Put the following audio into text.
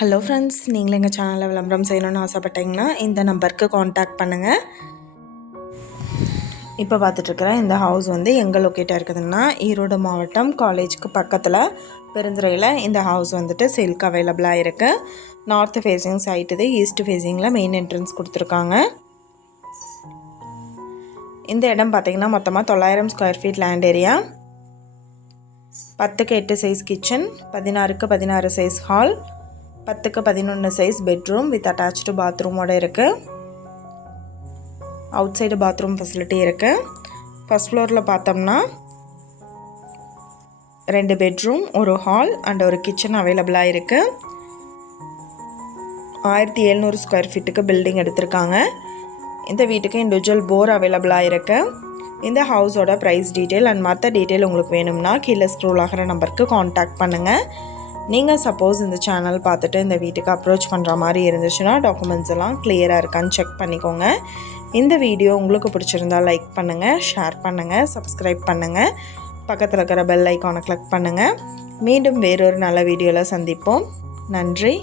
Hello friends, நீங்களும் எங்கள் சேனலில் விளம்பரம் செய்யணும்னு ஆசைப்பட்டீங்கன்னா இந்த நம்பருக்கு காண்டாக்ட் பண்ணுங்கள். இப்போ பார்த்துட்ருக்குற இந்த ஹவுஸ் வந்து எங்கே லொக்கேட்டாக இருக்குதுன்னா ஈரோடு மாவட்டம் காலேஜுக்கு பக்கத்தில் பெருந்துறையில் இந்த ஹவுஸ் வந்துட்டு சேல்க்கு அவைலபிளாக இருக்குது. நார்த் ஃபேஸிங் சைட் இது, ஈஸ்ட் ஃபேஸிங்கில் மெயின் என்ட்ரன்ஸ் கொடுத்துருக்காங்க. இந்த இடம் பார்த்திங்கன்னா மொத்தமாக 900 ஸ்கொயர் ஃபீட் லேண்ட் ஏரியா, 10க்கு 8 சைஸ் கிச்சன், 16க்கு 16 சைஸ் ஹால், 10க்கு 11 சைஸ் பெட்ரூம் வித் அட்டாச்டு பாத்ரூமோடு இருக்குது. அவுட் சைடு பாத்ரூம் ஃபெசிலிட்டி இருக்குது. ஃபஸ்ட் ஃப்ளோரில் பார்த்தோம்னா 2 பெட்ரூம், ஒரு ஹால் அண்ட் ஒரு கிச்சன் அவைலபிளாக இருக்குது. 1700 ஸ்கொயர் ஃபீட்டுக்கு பில்டிங் எடுத்திருக்காங்க. இந்த வீட்டுக்கு இண்டிவிஜுவல் போர் அவைலபிளாக இருக்குது. இந்த ஹவுஸோட ப்ரைஸ் டீட்டெயில் அண்ட் மற்ற டீட்டெயில் உங்களுக்கு வேணும்னா கீழே ஸ்க்ரோல் ஆகிற நம்பருக்கு காண்டாக்ட் பண்ணுங்கள். நீங்கள் சப்போஸ் இந்த சேனல் பார்த்துட்டு இந்த வீட்டுக்கு அப்ரோச் பண்ணுற மாதிரி இருந்துச்சுன்னா டாக்குமெண்ட்ஸ் எல்லாம் கிளியராக இருக்கான்னு செக் பண்ணிக்கோங்க. இந்த வீடியோ உங்களுக்கு பிடிச்சிருந்தால் லைக் பண்ணுங்கள், ஷேர் பண்ணுங்கள், சப்ஸ்கிரைப் பண்ணுங்கள், பக்கத்தில் இருக்கிற பெல் ஐக்கானை கிளிக் பண்ணுங்கள். மீண்டும் வேறொரு நல்ல வீடியோவில் சந்திப்போம். நன்றி.